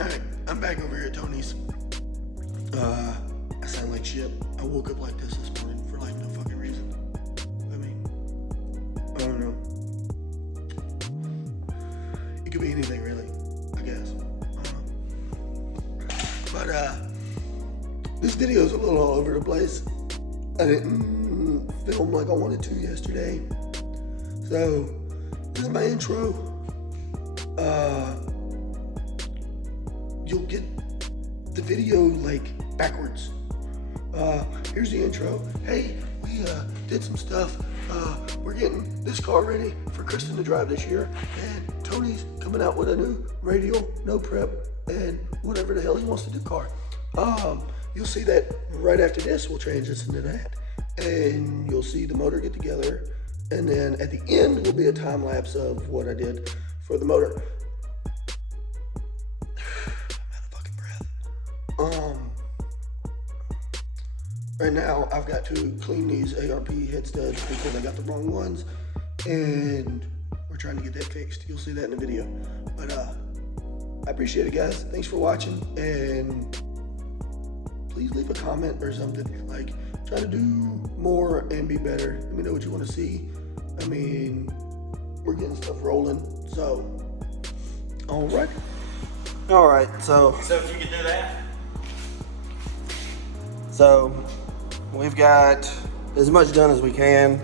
Alright, I'm back over here at Tony's. I sound like shit. I woke up like this morning for like no fucking reason. I mean, I don't know. It could be anything really, I guess. But this video is a little all over the place. I didn't film like I wanted to yesterday. So, this is my intro. You'll get the video like backwards. Here's the intro. Hey, we did some stuff. We're getting this car ready for Kristen to drive this year, and Tony's coming out with a new radial, no prep, and whatever the hell he wants to do car. You'll see that right after this. We'll transition to that, and you'll see the motor get together, and then at the end will be a time lapse of what I did for the motor. Right now, I've got to clean these ARP head studs because I got the wrong ones, and we're trying to get that fixed. You'll see that in the video. But I appreciate it, guys. Thanks for watching, and please leave a comment or something. Like, try to do more and be better. Let me know what you want to see. I mean, we're getting stuff rolling, so all right. So if you could do that. So we've got as much done as we can.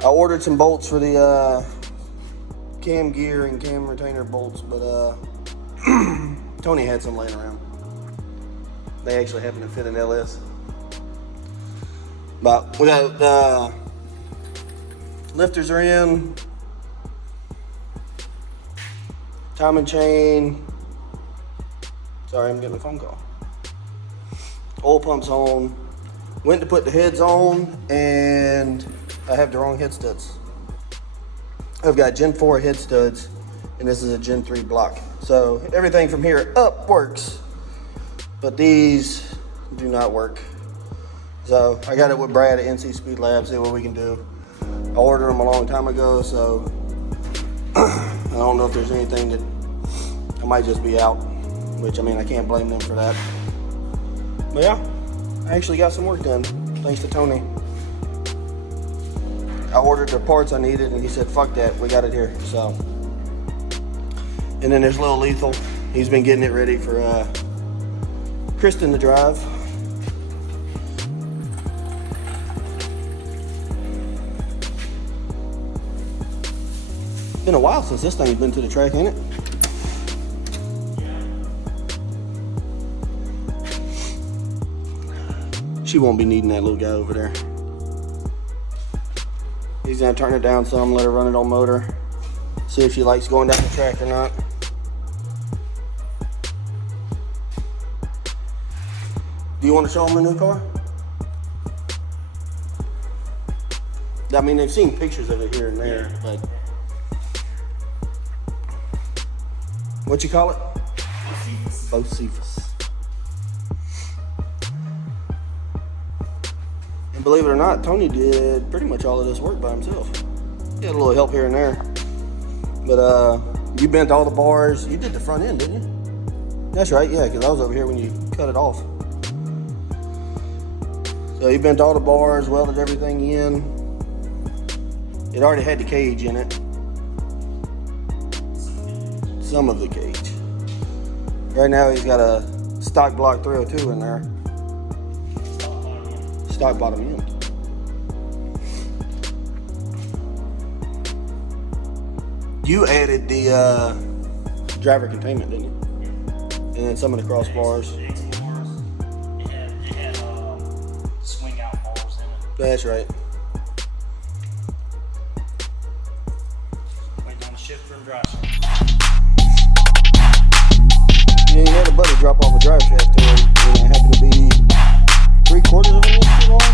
I ordered some bolts for the cam gear and cam retainer bolts, but Tony had some laying around. They actually happen to fit an LS. But we got the lifters are in, timing chain. Sorry, I'm getting a phone call. Oil pump's on. Went to put the heads on, and I have the wrong head studs. I've got Gen 4 head studs, and this is a Gen 3 block. So everything from here up works, but these do not work. So I got it with Brad at NC Speed Lab, see what we can do. I ordered them a long time ago, so I don't know if there's anything that I might just be out, which I mean, I can't blame them for that. But yeah, I actually got some work done, thanks to Tony. I ordered the parts I needed, and he said, fuck that, we got it here, so. And then there's Little Lethal. He's been getting it ready for Kristen to drive. Been a while since this thing's been to the track, ain't it? She won't be needing that little guy over there. He's gonna turn it down some, let her run it on motor. See if she likes going down the track or not. Do you want to show them the new car? I mean, they've seen pictures of it here and there, but. What you call it? Bocephus. And believe it or not, Tony did pretty much all of this work by himself. He had a little help here and there. But you bent all the bars. You did the front end, didn't you? That's right, yeah, because I was over here when you cut it off. So you bent all the bars, welded everything in. It already had the cage in it. Some of the cage. Right now he's got a stock block 302 in there. Stock bottom end. You added the driver containment, didn't you? And then some of the crossbars. It had swing out bars in it. That's right. Waiting on the shifter and drive. Yeah, you had a buddy drop off a drive shaft to him, and it happened to be 3/4 of an inch too long.